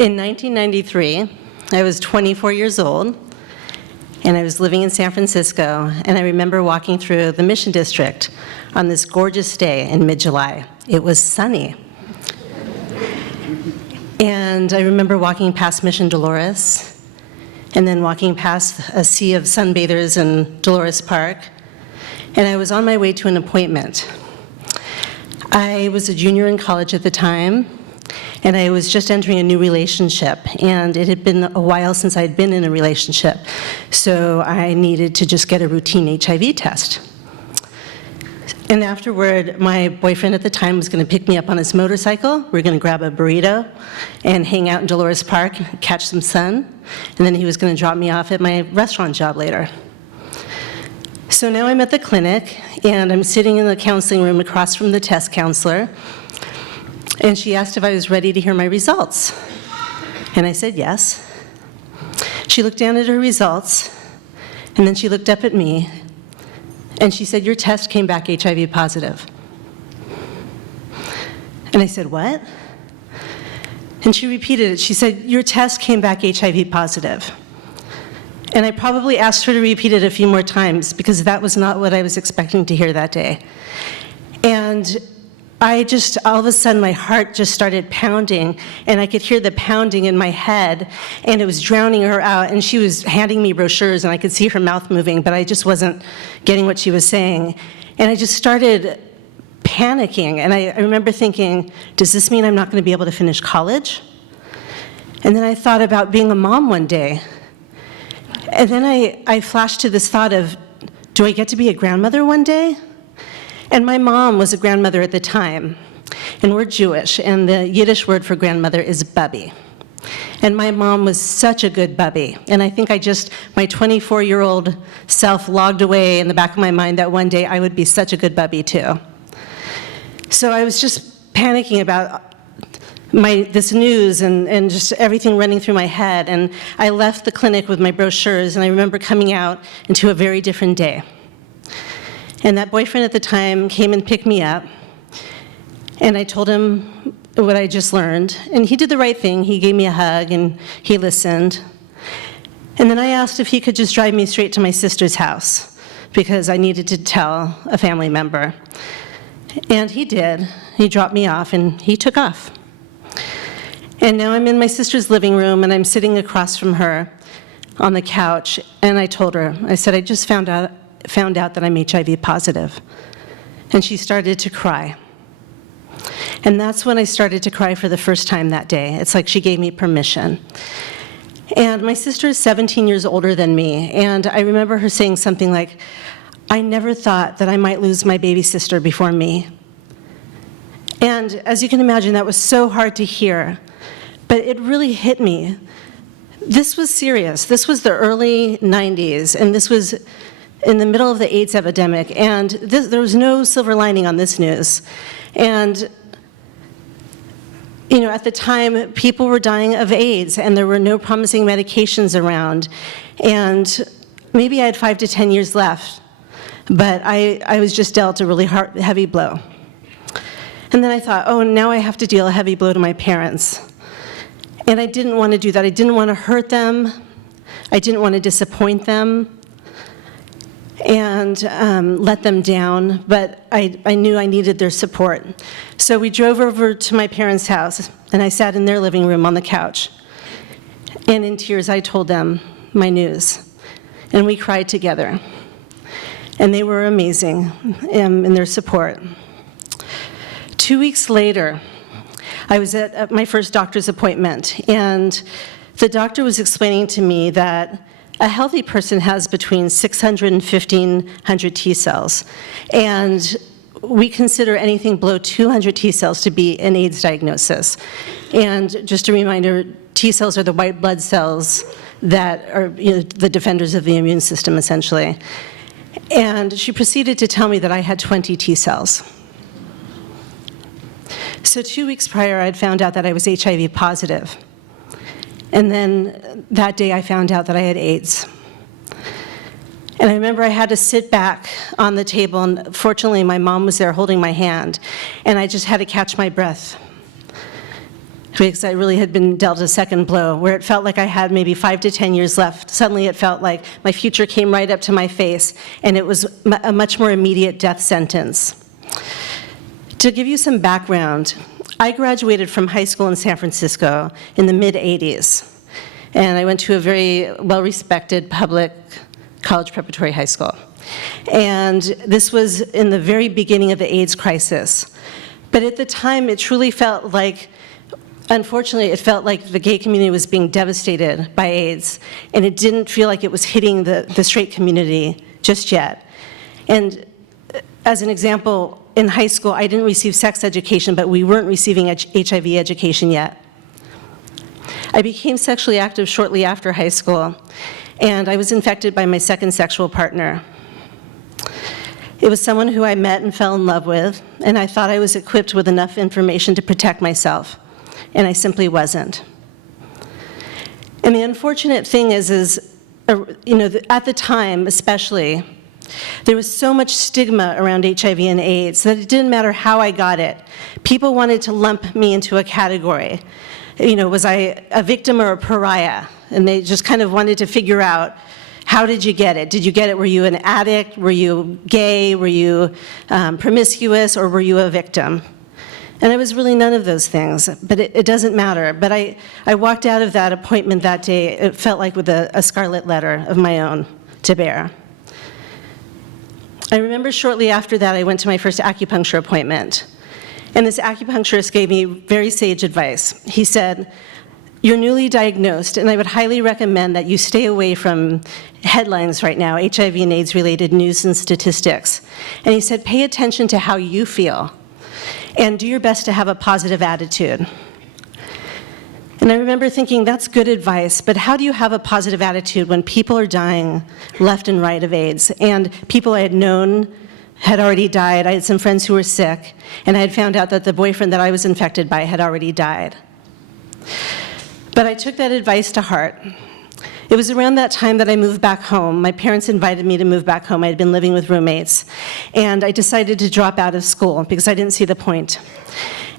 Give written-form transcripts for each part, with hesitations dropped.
In 1993, I was 24 years old, and I was living in San Francisco, and I remember walking through the Mission District on this gorgeous day in mid-July. It was sunny. And I remember walking past Mission Dolores, and then walking past a sea of sunbathers in Dolores Park, and I was on my way to an appointment. I was a junior in college at the time, and I was just entering a new relationship, and it had been a while since I had been in a relationship, so I needed to just get a routine HIV test. And afterward, my boyfriend at the time was going to pick me up on his motorcycle. We were going to grab a burrito and hang out in Dolores Park, catch some sun, and then he was going to drop me off at my restaurant job later. So now I'm at the clinic, and I'm sitting in the counseling room across from the test counselor, and she asked if I was ready to hear my results. And I said yes. She looked down at her results, and then she looked up at me, and she said, "Your test came back HIV positive." And I said, "What?" And she repeated it. She said, "Your test came back HIV positive." And I probably asked her to repeat it a few more times because that was not what I was expecting to hear that day. And all of a sudden, my heart just started pounding, and I could hear the pounding in my head, and it was drowning her out, and she was handing me brochures, and I could see her mouth moving, but I just wasn't getting what she was saying. And I just started panicking, and I remember thinking, does this mean I'm not going to be able to finish college? And then I thought about being a mom one day. And then I flashed to this thought of, do I get to be a grandmother one day? And my mom was a grandmother at the time, and we're Jewish, and the Yiddish word for grandmother is bubby. And my mom was such a good bubby, and I think my 24-year-old self logged away in the back of my mind that one day I would be such a good bubby too. So I was just panicking about this news and just everything running through my head, and I left the clinic with my brochures, and I remember coming out into a very different day. And that boyfriend at the time came and picked me up, and I told him what I just learned, and he did the right thing. He gave me a hug, and he listened. And then I asked if he could just drive me straight to my sister's house, because I needed to tell a family member. And he did. He dropped me off, and he took off. And now I'm in my sister's living room, and I'm sitting across from her on the couch, and I told her, I said, I just found out that I'm HIV positive. And she started to cry. And that's when I started to cry for the first time that day. It's like she gave me permission. And my sister is 17 years older than me, and I remember her saying something like, I never thought that I might lose my baby sister before me. And as you can imagine, that was so hard to hear, but it really hit me. This was serious. This was the early 90s, and this was in the middle of the AIDS epidemic, and there was no silver lining on this news. And at the time, people were dying of AIDS, and there were no promising medications around. And maybe I had 5 to 10 years left, but I was just dealt a really heavy blow. And then I thought, oh, now I have to deal a heavy blow to my parents. And I didn't want to do that. I didn't want to hurt them. I didn't want to disappoint them and let them down, but I knew I needed their support. So we drove over to my parents' house, and I sat in their living room on the couch. And in tears, I told them my news. And we cried together. And they were amazing in their support. 2 weeks later, I was at my first doctor's appointment, and the doctor was explaining to me that a healthy person has between 600 and 1,500 T cells, and we consider anything below 200 T cells to be an AIDS diagnosis. And just a reminder, T cells are the white blood cells that are the defenders of the immune system, essentially. And she proceeded to tell me that I had 20 T cells. So 2 weeks prior, I'd found out that I was HIV positive. And then that day, I found out that I had AIDS. And I remember I had to sit back on the table, and fortunately, my mom was there holding my hand, and I just had to catch my breath. because I really had been dealt a second blow, where it felt like I had maybe 5 to 10 years left. Suddenly it felt like my future came right up to my face, and it was a much more immediate death sentence. To give you some background, I graduated from high school in San Francisco in the mid-'80s, and I went to a very well-respected public college preparatory high school. And this was in the very beginning of the AIDS crisis. But at the time, it truly felt like, unfortunately, it felt like the gay community was being devastated by AIDS, and it didn't feel like it was hitting the straight community just yet. And as an example, in high school, I didn't receive sex education, but we weren't receiving HIV education yet. I became sexually active shortly after high school, and I was infected by my second sexual partner. It was someone who I met and fell in love with, and I thought I was equipped with enough information to protect myself, and I simply wasn't. And the unfortunate thing is at the time especially, there was so much stigma around HIV and AIDS that it didn't matter how I got it. People wanted to lump me into a category. Was I a victim or a pariah? And they just kind of wanted to figure out, how did you get it? Did you get it, were you an addict? Were you gay? Were you promiscuous? Or were you a victim? And I was really none of those things, but it doesn't matter. But I walked out of that appointment that day, it felt like with a scarlet letter of my own to bear. I remember shortly after that, I went to my first acupuncture appointment. And this acupuncturist gave me very sage advice. He said, "You're newly diagnosed, and I would highly recommend that you stay away from headlines right now, HIV and AIDS-related news and statistics." And he said, "Pay attention to how you feel, and do your best to have a positive attitude." And I remember thinking, that's good advice, but how do you have a positive attitude when people are dying left and right of AIDS? And people I had known had already died. I had some friends who were sick, and I had found out that the boyfriend that I was infected by had already died. But I took that advice to heart. It was around that time that I moved back home. My parents invited me to move back home. I had been living with roommates. And I decided to drop out of school because I didn't see the point.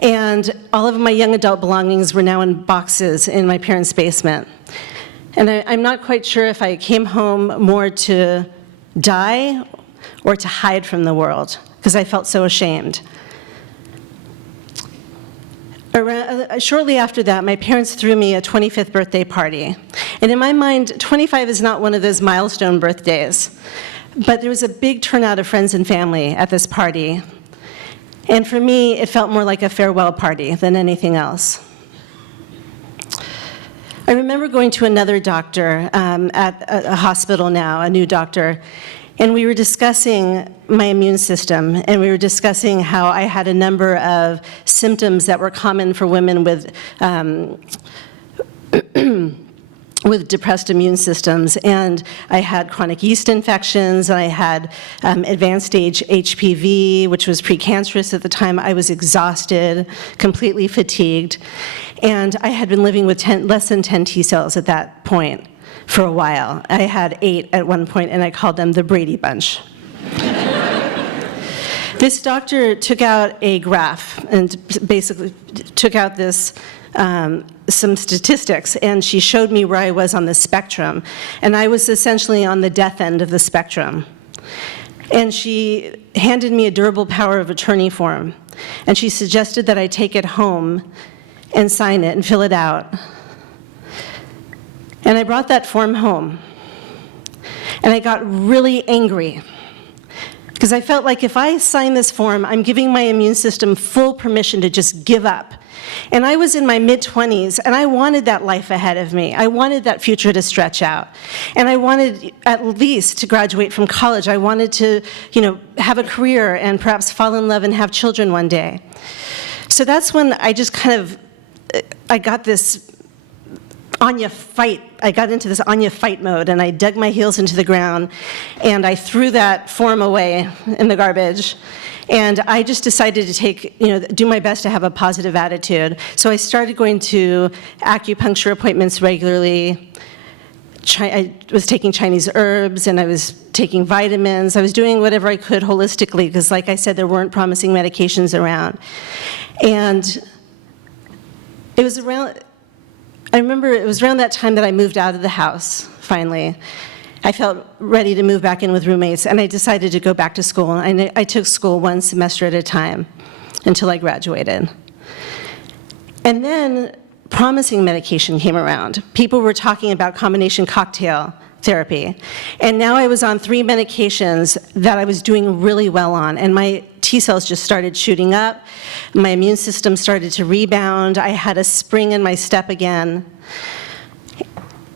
And all of my young adult belongings were now in boxes in my parents' basement. And I'm not quite sure if I came home more to die or to hide from the world, because I felt so ashamed. Shortly after that, my parents threw me a 25th birthday party. And in my mind, 25 is not one of those milestone birthdays. But there was a big turnout of friends and family at this party. And for me, it felt more like a farewell party than anything else. I remember going to another doctor at a hospital now, a new doctor, and we were discussing my immune system, and we were discussing how I had a number of symptoms that were common for women with with depressed immune systems. And I had chronic yeast infections, and I had advanced stage HPV, which was precancerous at the time. I was exhausted, completely fatigued, and I had been living with less than 10 T cells at that point for a while. I had 8 at one point, and I called them the Brady Bunch. This doctor took out a graph and basically took out this some statistics, and she showed me where I was on the spectrum. And I was essentially on the death end of the spectrum. And she handed me a durable power of attorney form, and she suggested that I take it home and sign it and fill it out. And I brought that form home, and I got really angry, because I felt like if I sign this form, I'm giving my immune system full permission to just give up. And I was in my mid-20s, and I wanted that life ahead of me. I wanted that future to stretch out. And I wanted at least to graduate from college. I wanted to, have a career and perhaps fall in love and have children one day. So that's when I just I got this Anya fight. I got into this Anya fight mode, and I dug my heels into the ground, and I threw that form away in the garbage. And I just decided to do my best to have a positive attitude. So I started going to acupuncture appointments regularly. I was taking Chinese herbs, and I was taking vitamins. I was doing whatever I could holistically, because like I said, there weren't promising medications around. And It was around, I remember it was around that time that I moved out of the house, finally. I felt ready to move back in with roommates, and I decided to go back to school. And I took school one semester at a time until I graduated. And then promising medication came around. People were talking about combination cocktail therapy. And now I was on 3 medications that I was doing really well on, and my T cells just started shooting up. My immune system started to rebound. I had a spring in my step again.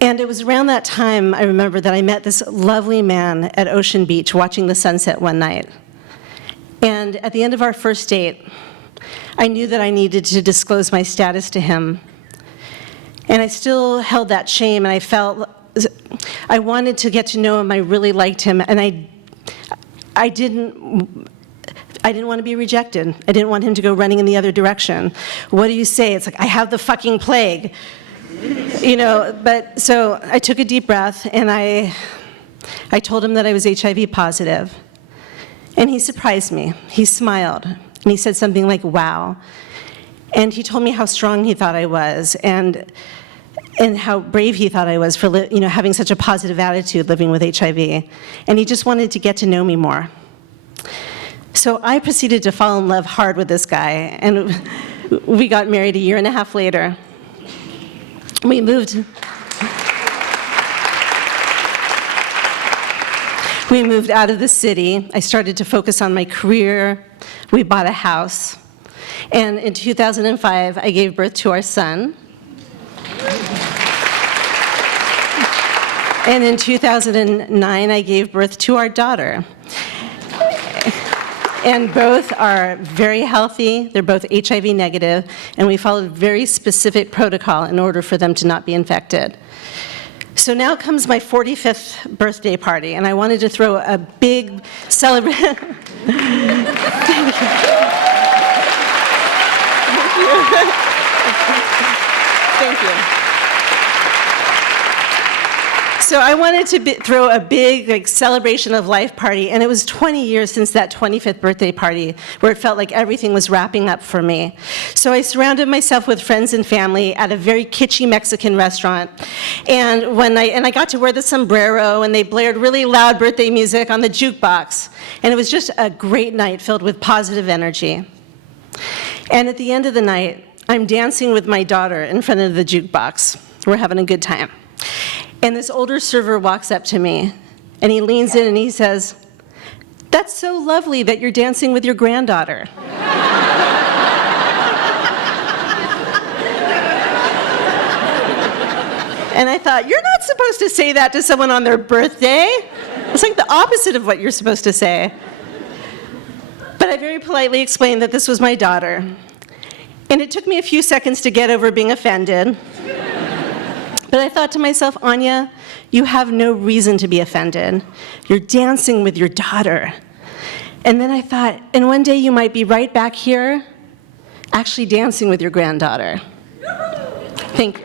And it was around that time, I remember, that I met this lovely man at Ocean Beach watching the sunset one night. And at the end of our first date, I knew that I needed to disclose my status to him. And I still held that shame, and I felt I wanted to get to know him. I really liked him, and I didn't want to be rejected. I didn't want him to go running in the other direction. What do you say? It's like, I have the fucking plague. But so I took a deep breath, and I told him that I was HIV positive. And he surprised me. He smiled, and he said something like, wow. And he told me how strong he thought I was, and how brave he thought I was for having such a positive attitude living with HIV. And he just wanted to get to know me more. So I proceeded to fall in love hard with this guy, and we got married a year and a half later. We moved out of the city. I started to focus on my career. We bought a house. And in 2005, I gave birth to our son. And in 2009, I gave birth to our daughter. And both are very healthy. They're both HIV negative, and we followed a very specific protocol in order for them to not be infected. So now comes my 45th birthday party, and I wanted to throw a big celebration. Thank you. Thank you. So I wanted to throw a big celebration of life party, and it was 20 years since that 25th birthday party where it felt like everything was wrapping up for me. So I surrounded myself with friends and family at a very kitschy Mexican restaurant, and I got to wear the sombrero, and they blared really loud birthday music on the jukebox, and it was just a great night filled with positive energy. And at the end of the night, I'm dancing with my daughter in front of the jukebox. We're having a good time. And this older server walks up to me, and he leans in and he says, "That's so lovely that you're dancing with your granddaughter." And I thought, you're not supposed to say that to someone on their birthday. It's like the opposite of what you're supposed to say. But I very politely explained that this was my daughter. And it took me a few seconds to get over being offended. But I thought to myself, Anya, you have no reason to be offended. You're dancing with your daughter. And then I thought, and one day you might be right back here, actually dancing with your granddaughter. Thank you.